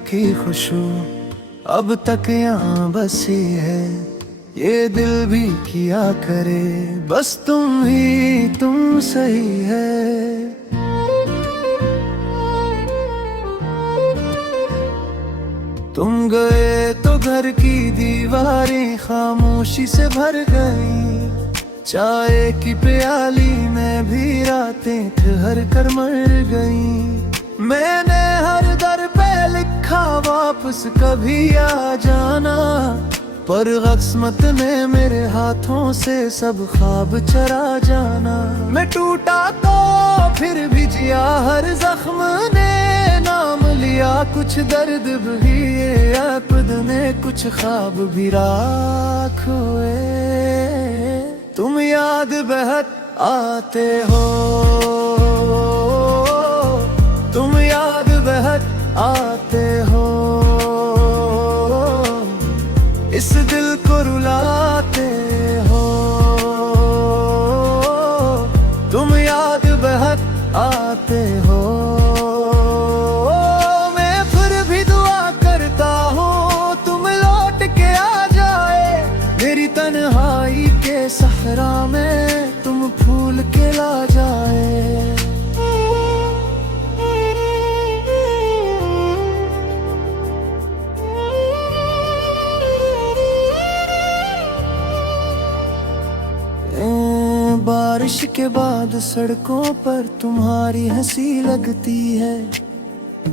की खुशबू अब तक यहाँ बसी है। ये दिल भी किया करे बस तुम ही तुम सही है। तुम गए तो घर की दीवारें खामोशी से भर गईं। चाय की प्याली में भी रातें ठहर कर मर गईं। मैंने हर दर पे लिखा वापस कभी आ जाना, पर किस्मत ने मेरे हाथों से सब ख्वाब चरा जाना। मैं टूटा तो फिर भी जिया, हर जख्म ने नाम लिया। कुछ दर्द भी ये आपद ने, कुछ ख्वाब भी राख हुए। तुम याद बहुत आते हो, तुम याद बहुत आते हो। इस दिल को रुलाते हो, तुम याद बहुत आते हो। मैं फिर भी दुआ करता हूँ तुम लौट के आ जाए। मेरी तन्हाई के सहरा में तुम फूल के ला जाए। बारिश के बाद सड़कों पर तुम्हारी हंसी लगती है।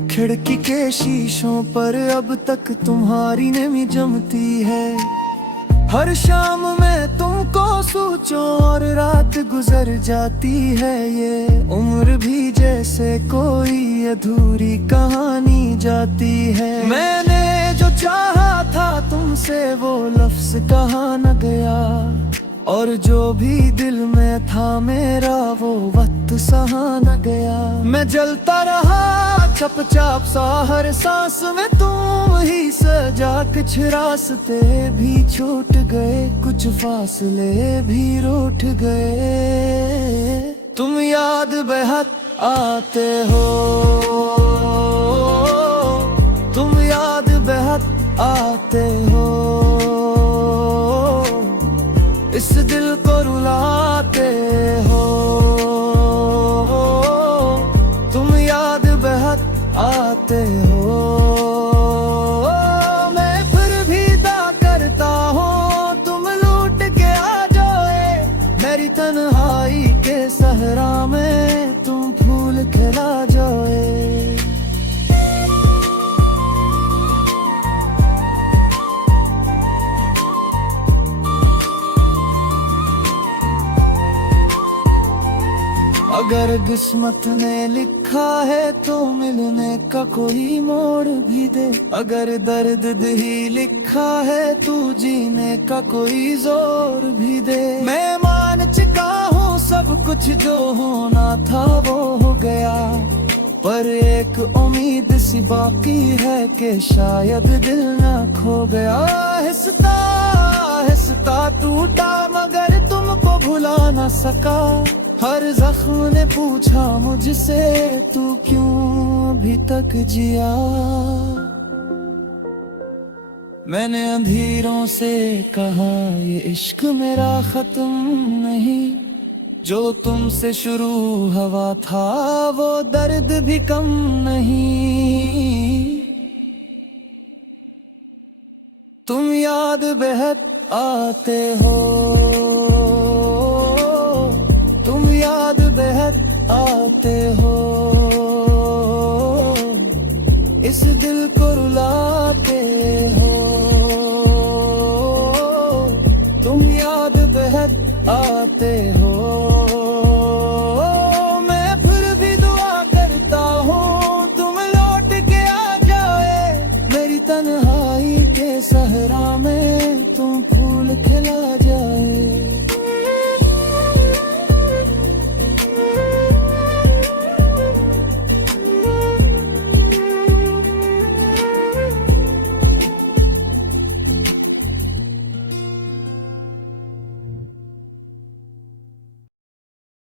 खिड़की के शीशों पर अब तक तुम्हारी नमी जमती है। हर शाम में तुमको सोचो और रात गुजर जाती है। ये उम्र भी जैसे कोई अधूरी कहानी जाती है। मैंने जो चाहा था तुमसे वो लफ्ज कहा न गया, और जो भी दिल में था मेरा वो वक्त सहा न गया। मैं जलता रहा चुपचाप सा हर सांस में तुम ही सजा। कुछ रास्ते भी छूट गए, कुछ फासले भी रूठ गए। तुम याद बहुत आते हो, तुम याद बहुत आते हो। इस दिल को रुलाते हो, तुम याद बहुत आते हो। मैं फिर भी दुआ करता हूँ तुम लौट के आ जाए। मेरी तन्हाई के सहरा में तुम फूल खिला जाए। अगर किस्मत ने लिखा है तो मिलने का कोई मोड़ भी दे। अगर दर्द ही लिखा है तो जीने का कोई जोर भी दे। मैं मान चुका हूँ सब कुछ जो होना था वो हो गया, पर एक उम्मीद सी बाकी है कि शायद दिल ना खो गया। आहिस्ता आहिस्ता टूटा मगर तुमको भुला ना सका। हर जख्म ने पूछा मुझसे तू क्यों अभी तक जिया। मैंने अंधेरों से कहा ये इश्क मेरा खत्म नहीं। जो तुमसे शुरू हुआ था वो दर्द भी कम नहीं। तुम याद बहुत आते हो, तुम याद बहुत आते हो। इस दिल को रुलाते हो, तुम याद बहुत आते हो। मैं फिर भी दुआ करता हूँ तुम लौट के आ जाए। मेरी तन्हाई के सहरा में